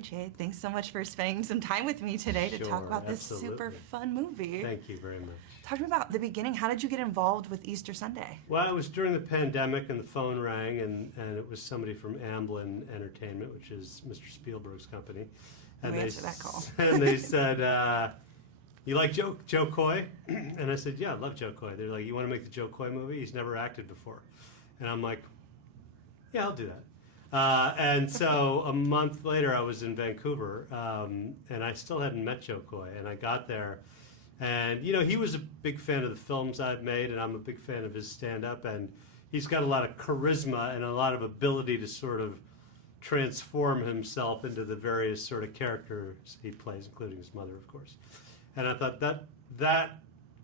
Jay. Thanks so much for spending some time with me today to talk about this super fun movie. Thank you very much. Talk to me about the beginning. How did you get involved with Easter Sunday? Well, it was during the pandemic, and the phone rang, and it was somebody from Amblin Entertainment, which is Mr. Spielberg's company. And they answered that call. And they said, you like Joe Coy? And I said, yeah, I love Joe Coy. They're like, you want to make the Joe Coy movie? He's never acted before. And I'm like, yeah, I'll do that. And so a month later, I was in Vancouver, and I still hadn't met Joe Coy. And I got there, and you know, he was a big fan of the films I've made, and I'm a big fan of his stand-up. And he's got a lot of charisma and a lot of ability to sort of transform himself into the various sort of characters he plays, including his mother, of course. And I thought that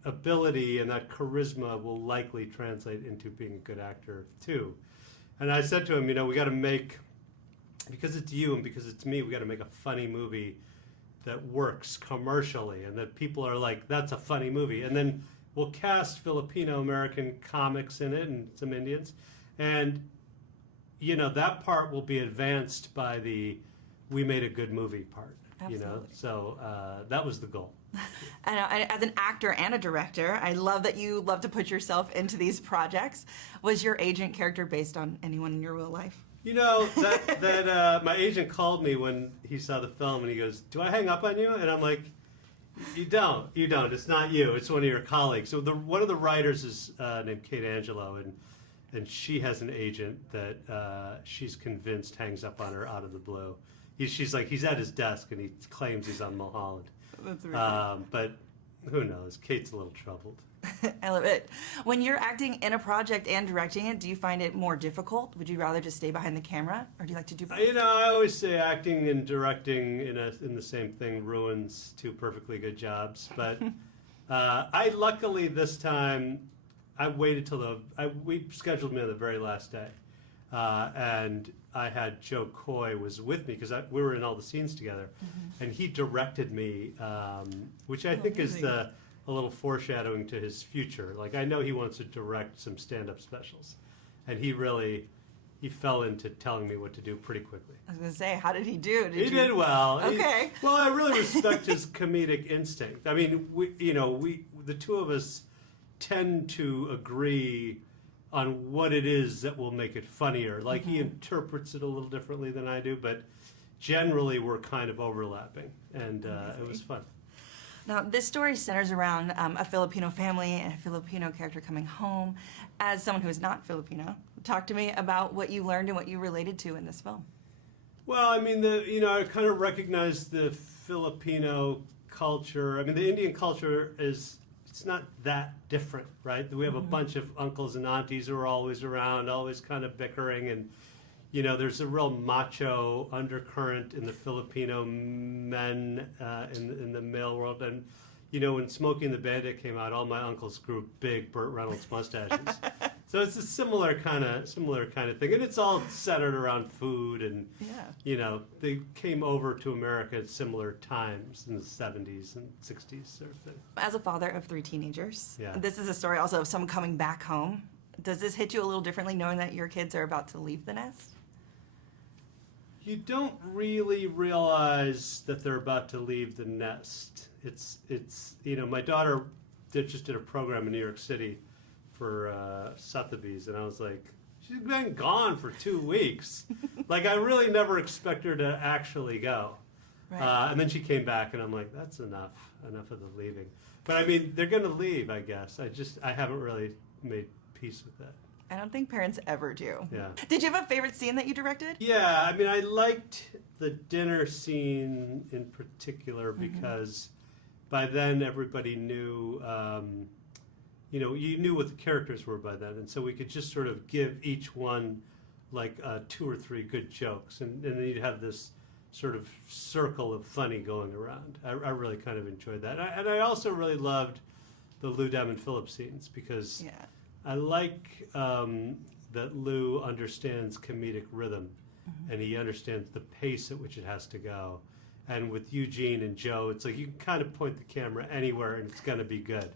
ability and that charisma will likely translate into being a good actor too. And I said to him, you know, we got to make, because it's you and because it's me, we got to make a funny movie that works commercially and that people are like, that's a funny movie. And then we'll cast Filipino-American comics in it and some Indians. And, you know, that part will be advanced by the we made a good movie part. Absolutely. You know, so that was the goal. And as an actor and a director, I love that you love to put yourself into these projects. Was your agent character based on anyone in your real life? You know, that my agent called me when he saw the film, and he goes, do I hang up on you? And I'm like, you don't. It's not you. It's one of your colleagues. So one of the writers is named Kate Angelo, and she has an agent that she's convinced hangs up on her out of the blue. She's like, he's at his desk, and he claims he's on Mulholland. That's amazing. But who knows? Kate's a little troubled. I love it. When you're acting in a project and directing it, do you find it more difficult? Would you rather just stay behind the camera, or do you like to do both? You know, I always say acting and directing in the same thing ruins two perfectly good jobs. But I luckily this time, I waited till we scheduled me on the very last day. And I had Joe Coy was with me because we were in all the scenes together, and he directed me, which I think is a little foreshadowing to his future. Like, I know he wants to direct some stand-up specials, and he fell into telling me what to do pretty quickly. I was going to say, how did he do? He did well. Okay. Well, I really respect his comedic instinct. I mean, the two of us tend to agree on what it is that will make it funnier. Like, he interprets it a little differently than I do, but generally we're kind of overlapping, and it was fun. Now, this story centers around a Filipino family and a Filipino character coming home. As someone who is not Filipino, talk to me about what you learned and what you related to in this film. Well, I mean, I kind of recognize the Filipino culture. I mean, the Indian culture it's not that different, right? We have a bunch of uncles and aunties who are always around, always kind of bickering, and you know, there's a real macho undercurrent in the Filipino men in the male world. And you know, when Smokey and the Bandit came out, all my uncles grew big Burt Reynolds mustaches. So it's a similar kind of thing, and it's all centered around food. And you know, they came over to America at similar times in the 70s and 60s, sort of thing. As a father of 3 teenagers, this is a story also of someone coming back home. Does this hit you a little differently, knowing that your kids are about to leave the nest? You don't really realize that they're about to leave the nest. It's you know, my daughter just did a program in New York City for Sotheby's, and I was like, she's been gone for 2 weeks. Like, I really never expect her to actually go. Right. And then she came back, and I'm like, that's enough of the leaving. But I mean, they're going to leave, I guess. I haven't really made peace with that. I don't think parents ever do. Yeah. Did you have a favorite scene that you directed? Yeah, I mean, I liked the dinner scene in particular because by then everybody knew, you know, you knew what the characters were by then, and so we could just sort of give each one like 2 or 3 good jokes, and then you'd have this sort of circle of funny going around. I really kind of enjoyed that. And I also really loved the Lou Diamond Phillips scenes because I like that Lou understands comedic rhythm, and he understands the pace at which it has to go. And with Eugene and Joe, it's like you can kind of point the camera anywhere and it's going to be good.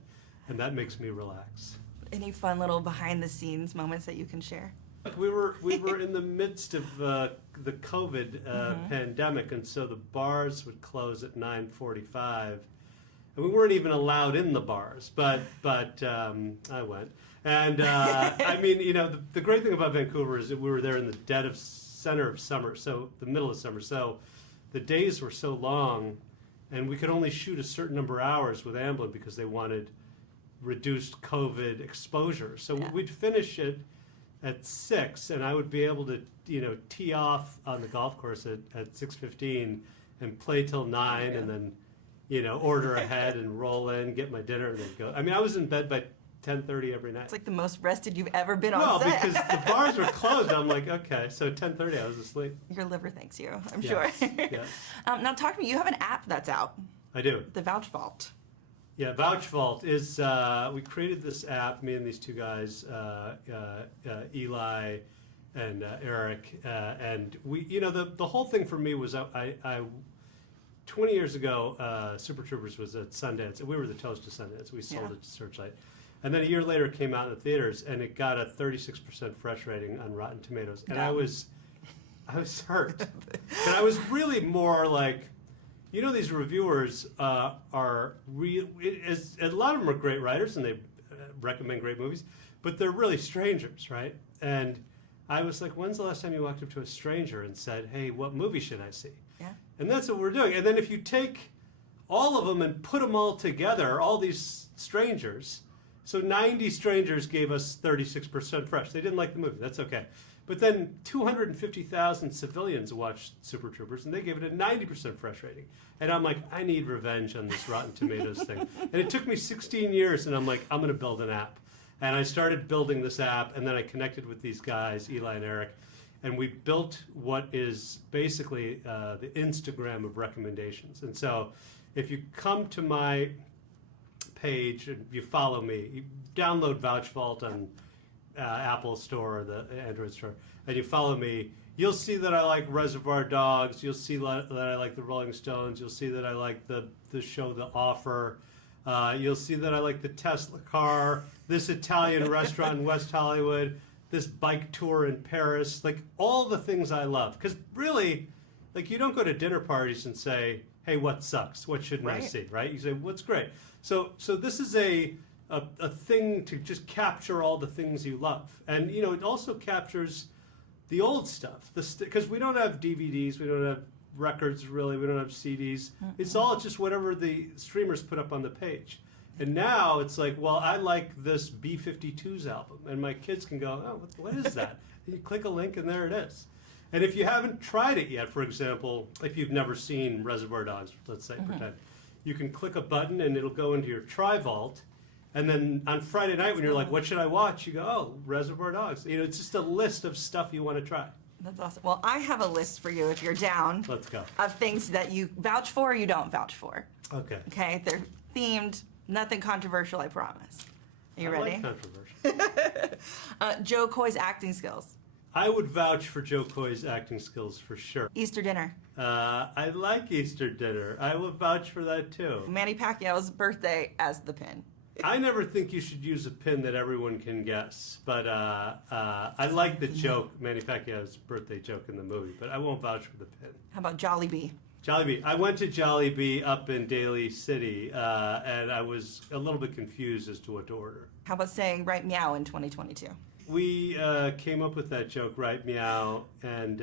And that makes me relax. Any fun little behind-the-scenes moments that you can share? We were in the midst of the COVID pandemic, and so the bars would close at 9:45, and we weren't even allowed in the bars. But I went, and I mean, you know, the great thing about Vancouver is that we were there in the center of summer, so the middle of summer. So the days were so long, and we could only shoot a certain number of hours with Amblin because they wanted reduced COVID exposure. So we'd finish it at 6, and I would be able to, you know, tee off on the golf course at 6:15 and play till 9, and then, you know, order ahead and roll in, get my dinner, and then go. I mean, I was in bed by 10:30 every night. It's like the most rested you've ever been on set. Well, because the bars were closed. And I'm like, okay, so 10:30 I was asleep. Your liver thanks you, I'm sure. Yes. Now talk to me. You have an app that's out. I do. The Vouch Vault. Yeah, Vouch Vault is, we created this app, me and these two guys, Eli and Eric, and we, you know, the whole thing for me was, I 20 years ago, Super Troopers was at Sundance, and we were the toast of Sundance. We sold it to Searchlight. And then a year later it came out in the theaters, and it got a 36% fresh rating on Rotten Tomatoes. And I was hurt. But I was really more like, you know, these reviewers are real. A lot of them are great writers, and they recommend great movies, but they're really strangers, right? And I was like, when's the last time you walked up to a stranger and said, hey, what movie should I see? Yeah. And that's what we're doing. And then if you take all of them and put them all together, all these strangers, so 90 strangers gave us 36% fresh. They didn't like the movie. That's okay. But then 250,000 civilians watched Super Troopers, and they gave it a 90% fresh rating. And I'm like, I need revenge on this Rotten Tomatoes thing. And it took me 16 years, and I'm like, I'm going to build an app. And I started building this app, and then I connected with these guys, Eli and Eric, and we built what is basically the Instagram of recommendations. And so if you come to my page and you follow me, you download Vouch Vault on Apple Store or the Android Store, and you follow me, you'll see that I like Reservoir Dogs, you'll see that I like the Rolling Stones, you'll see that I like the show The Offer, you'll see that I like the Tesla car, this Italian restaurant in West Hollywood, this bike tour in Paris, like all the things I love. Because really, like, you don't go to dinner parties and say, hey, what sucks? What shouldn't I see, right? You say, what's great? So this is a thing to just capture all the things you love. And, you know, it also captures the old stuff. Because we don't have DVDs, we don't have records, really, we don't have CDs. Mm-hmm. It's all just whatever the streamers put up on the page. And now it's like, well, I like this B-52s album. And my kids can go, oh, what is that? And you click a link, and there it is. And if you haven't tried it yet, for example, if you've never seen Reservoir Dogs, let's say, pretend, you can click a button, and it'll go into your Tri-Vault. And then on Friday night, when you're like, what should I watch? You go, oh, Reservoir Dogs. You know, it's just a list of stuff you want to try. That's awesome. Well, I have a list for you if you're down. Let's go. Of things that you vouch for or you don't vouch for. Okay. Okay, they're themed, nothing controversial, I promise. Are you ready? I like controversial. Joe Coy's acting skills. I would vouch for Joe Coy's acting skills for sure. Easter dinner. I like Easter dinner. I would vouch for that too. Manny Pacquiao's birthday as the pin. I never think you should use a pin that everyone can guess, but I like the joke, Manny Pacquiao's birthday joke in the movie, but I won't vouch for the pin. How about Jollibee? Jollibee. I went to Jollibee up in Daly City, and I was a little bit confused as to what to order. How about saying right meow in 2022? We came up with that joke, right meow, and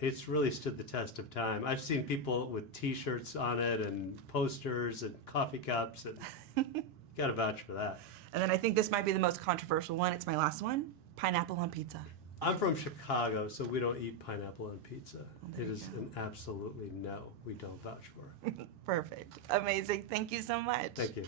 it's really stood the test of time. I've seen people with T-shirts on it and posters and coffee cups, and got to vouch for that. And then I think this might be the most controversial one. It's my last one. Pineapple on pizza. I'm from Chicago, so we don't eat pineapple on pizza. It is an absolutely no. We don't vouch for it. Perfect. Amazing. Thank you so much. Thank you.